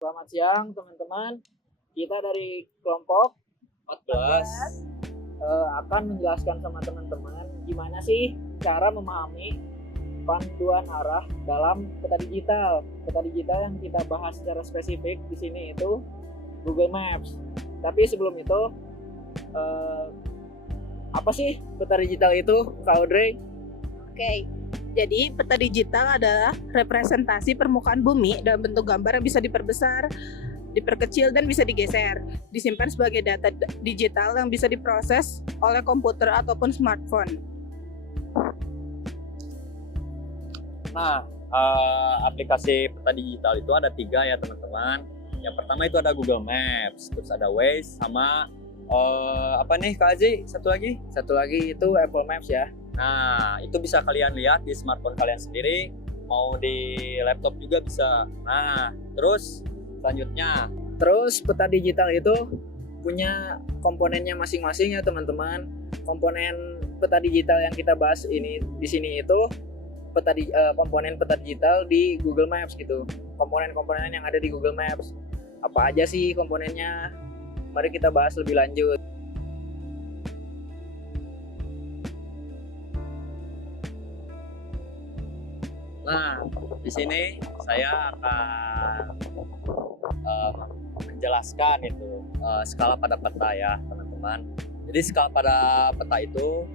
Selamat siang teman-teman. Kita dari kelompok 14. akan menjelaskan sama teman-teman gimana sih cara memahami panduan arah dalam peta digital. Peta digital yang kita bahas secara spesifik di sini itu Google Maps. Tapi sebelum itu apa sih peta digital itu, Kak Audrey? Oke, jadi peta digital adalah representasi permukaan bumi dalam bentuk gambar yang bisa diperbesar, diperkecil, dan bisa digeser. Disimpan sebagai data digital yang bisa diproses oleh komputer ataupun smartphone. Nah, aplikasi peta digital itu ada 3 ya teman-teman. Yang pertama itu ada Google Maps, terus ada Waze, sama apa nih Kak Aji? Satu lagi? Satu lagi itu Apple Maps ya. Nah, itu bisa kalian lihat di smartphone kalian sendiri, mau di laptop juga bisa. Nah, terus selanjutnya. Terus peta digital itu punya komponennya masing-masing ya teman-teman. Komponen peta digital yang kita bahas ini di sini itu komponen peta digital di Google Maps gitu. Komponen-komponen yang ada di Google Maps. Apa aja sih komponennya? Mari kita bahas lebih lanjut. Nah, di sini saya akan menjelaskan itu skala pada peta ya teman-teman. Jadi skala pada peta itu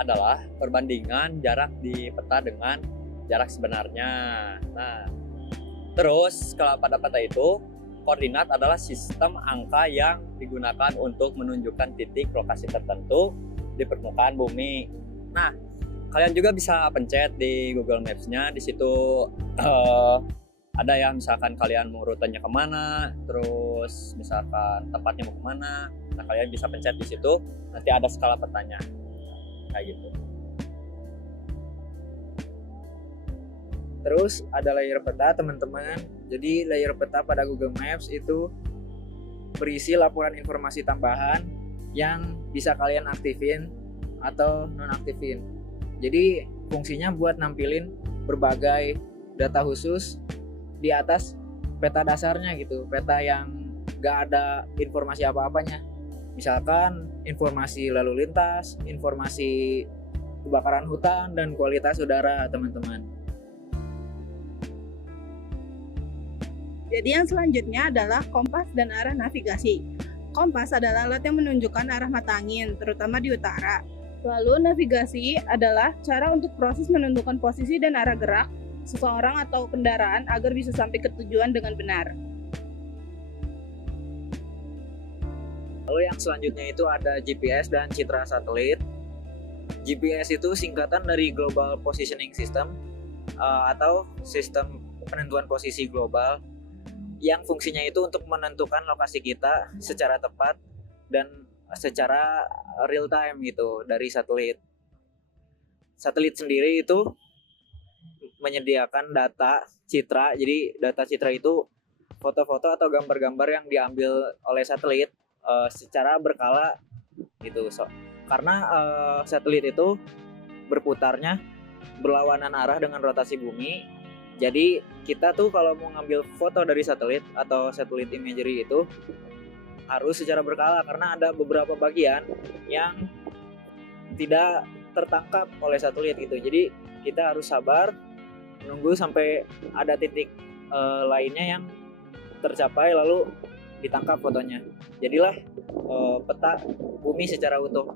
adalah perbandingan jarak di peta dengan jarak sebenarnya. Nah, terus skala pada peta itu koordinat adalah sistem angka yang digunakan untuk menunjukkan titik lokasi tertentu di permukaan bumi. Nah, kalian juga bisa pencet di Google Maps-nya. Di situ ada ya, misalkan kalian mau rutenya kemana, terus misalkan tempatnya mau kemana. Nah, kalian bisa pencet di situ. Nanti ada skala petanya, kayak gitu. Terus ada layer peta teman-teman. Jadi layer peta pada Google Maps itu berisi laporan informasi tambahan yang bisa kalian aktifin atau nonaktifin. Jadi fungsinya buat nampilin berbagai data khusus di atas peta dasarnya gitu. Peta yang gak ada informasi apa-apanya. Misalkan informasi lalu lintas, informasi kebakaran hutan, dan kualitas udara teman-teman. Jadi yang selanjutnya adalah kompas dan arah navigasi. Kompas adalah alat yang menunjukkan arah mata angin, terutama di utara. Lalu navigasi adalah cara untuk proses menentukan posisi dan arah gerak seseorang atau kendaraan agar bisa sampai ke tujuan dengan benar. Lalu yang selanjutnya itu ada GPS dan citra satelit. GPS itu singkatan dari Global Positioning System atau sistem penentuan posisi global, yang fungsinya itu untuk menentukan lokasi kita secara tepat dan secara real time gitu dari satelit. Satelit sendiri itu menyediakan data citra. Jadi data citra itu foto-foto atau gambar-gambar yang diambil oleh satelit secara berkala gitu. Karena satelit itu berputarnya berlawanan arah dengan rotasi bumi. Jadi kita tuh kalau mau ngambil foto dari satelit atau satellite imagery itu harus secara berkala, karena ada beberapa bagian yang tidak tertangkap oleh satelit gitu. Jadi kita harus sabar menunggu sampai ada titik lainnya yang tercapai lalu ditangkap fotonya. Jadilah peta bumi secara utuh.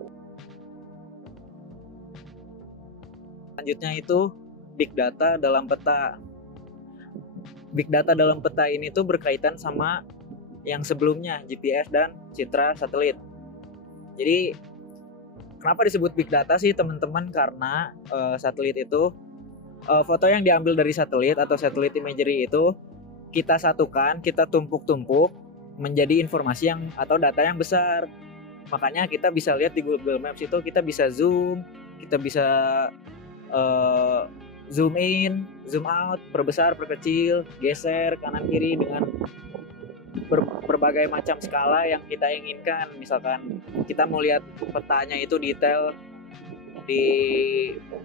Selanjutnya itu big data dalam peta. Big data dalam peta ini tuh berkaitan sama yang sebelumnya, GPS dan citra satelit. Jadi kenapa disebut big data sih teman-teman? Karena satelit itu foto yang diambil dari satelit atau satellite imagery itu kita satukan, kita tumpuk-tumpuk menjadi informasi yang atau data yang besar. Makanya kita bisa lihat di Google Maps itu kita bisa zoom, kita bisa zoom in, zoom out, perbesar, perkecil, geser kanan kiri dengan berbagai macam skala yang kita inginkan. Misalkan kita mau lihat petanya itu detail di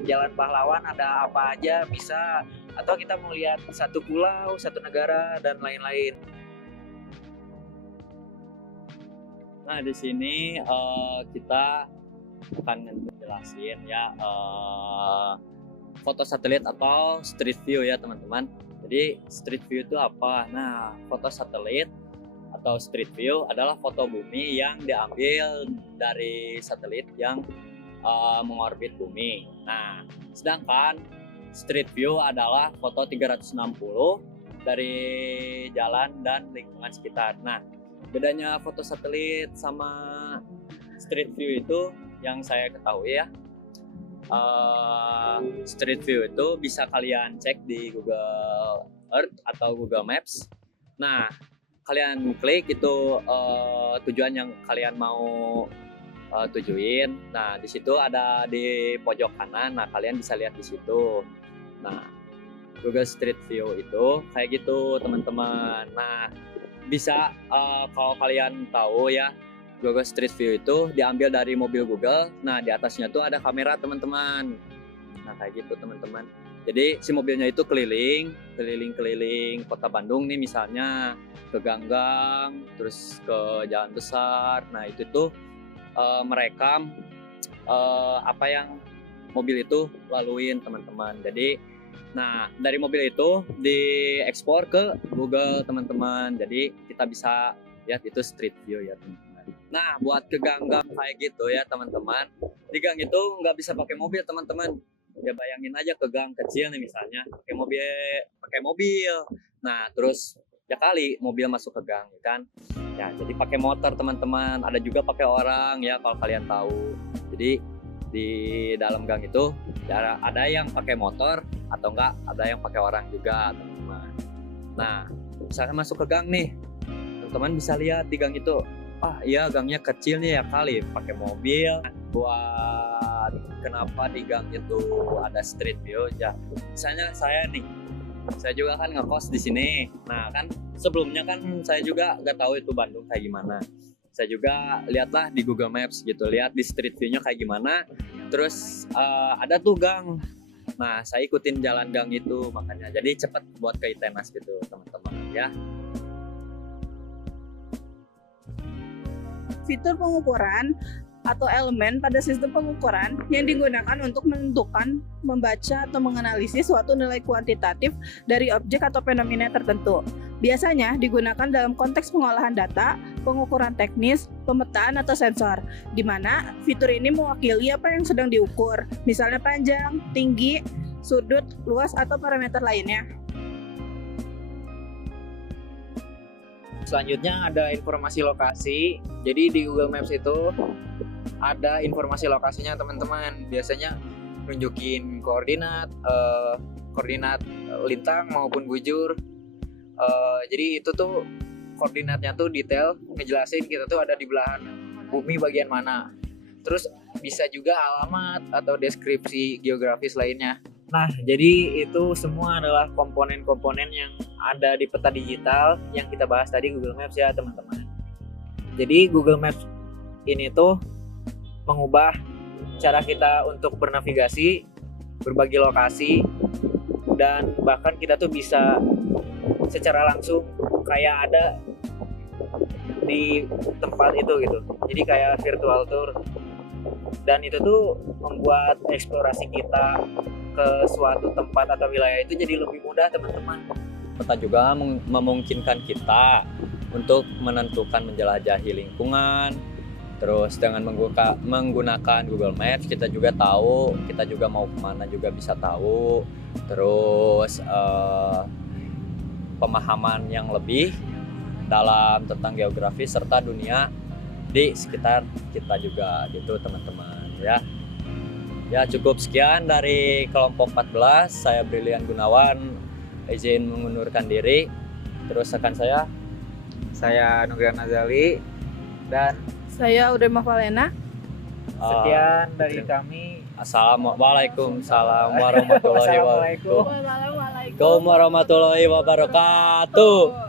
Jalan Pahlawan ada apa aja bisa, atau kita mau lihat satu pulau, satu negara dan lain-lain. Nah, di sini kita akan menjelasin ya foto satelit atau street view ya teman-teman. Jadi street view itu apa? Nah, foto satelit atau street view adalah foto bumi yang diambil dari satelit yang mengorbit bumi. Nah, sedangkan street view adalah foto 360 dari jalan dan lingkungan sekitar. Nah, bedanya foto satelit sama street view itu yang saya ketahui ya, street view itu bisa kalian cek di Google Earth atau Google Maps. Nah, kalian klik itu tujuan yang kalian mau tujuin. Nah, di situ ada di pojok kanan. Nah, kalian bisa lihat di situ. Nah, Google Street View itu kayak gitu teman-teman. Nah, bisa kalau kalian tahu ya, Google Street View itu diambil dari mobil Google. Nah, di atasnya tuh ada kamera teman-teman. Nah, kayak gitu teman-teman. Jadi si mobilnya itu keliling kota Bandung nih, misalnya ke gang-gang, terus ke jalan besar. Nah, itu tuh merekam apa yang mobil itu laluin teman-teman. Jadi nah, dari mobil itu diekspor ke Google teman-teman. Jadi kita bisa lihat itu street view ya teman-teman. Nah, buat ke gang-gang kayak gitu ya teman-teman. Di gang itu nggak bisa pakai mobil teman-teman. Ya bayangin aja ke gang kecil nih misalnya, pakai mobil. Nah, terus ya kali mobil masuk ke gang kan. Ya, jadi pakai motor teman-teman. Ada juga pakai orang ya kalau kalian tahu. Jadi di dalam gang itu ya ada yang pakai motor atau enggak ada yang pakai orang juga teman-teman. Nah, misalnya masuk ke gang nih, teman-teman bisa lihat di gang itu, ah iya gangnya kecil nih ya kali pakai mobil. Buat kenapa di gang itu ada street view ya, misalnya saya juga kan ngekos di sini. Nah, kan sebelumnya kan saya juga nggak tahu itu Bandung kayak gimana. Saya juga lihatlah di Google Maps gitu, lihat di street view-nya kayak gimana. Terus ada tuh gang. Nah, saya ikutin jalan gang itu, makanya jadi cepat buat ke Itenas gitu teman-teman ya. Fitur pengukuran atau elemen pada sistem pengukuran yang digunakan untuk menentukan, membaca, atau menganalisis suatu nilai kuantitatif dari objek atau fenomena tertentu. Biasanya digunakan dalam konteks pengolahan data, pengukuran teknis, pemetaan, atau sensor, di mana fitur ini mewakili apa yang sedang diukur, misalnya panjang, tinggi, sudut, luas, atau parameter lainnya. Selanjutnya ada informasi lokasi. Jadi di Google Maps itu ada informasi lokasinya teman-teman. Biasanya nunjukin koordinat lintang maupun bujur. Jadi itu tuh koordinatnya tuh detail, ngejelasin kita tuh ada di belahan bumi bagian mana. Terus bisa juga alamat atau deskripsi geografis lainnya. Nah, jadi itu semua adalah komponen-komponen yang ada di peta digital yang kita bahas tadi Google Maps ya teman-teman. Jadi Google Maps ini tuh mengubah cara kita untuk bernavigasi, berbagi lokasi, dan bahkan kita tuh bisa secara langsung kayak ada di tempat itu gitu. Jadi kayak virtual tour. Dan itu tuh membuat eksplorasi kita ke suatu tempat atau wilayah itu jadi lebih mudah teman-teman. Peta juga memungkinkan kita untuk menentukan menjelajahi lingkungan. Terus dengan menggunakan Google Maps kita juga tahu, kita juga mau kemana juga bisa tahu. Terus pemahaman yang lebih dalam tentang geografi serta dunia di sekitar kita juga gitu teman-teman ya. Ya cukup sekian dari kelompok 14. Saya Brilian Gunawan izin mengundurkan diri. Terus rekan Saya Nugraha Nazali dan Saya Udema Valena. sekian dari kami. Assalamualaikum warahmatullahi wabarakatuh.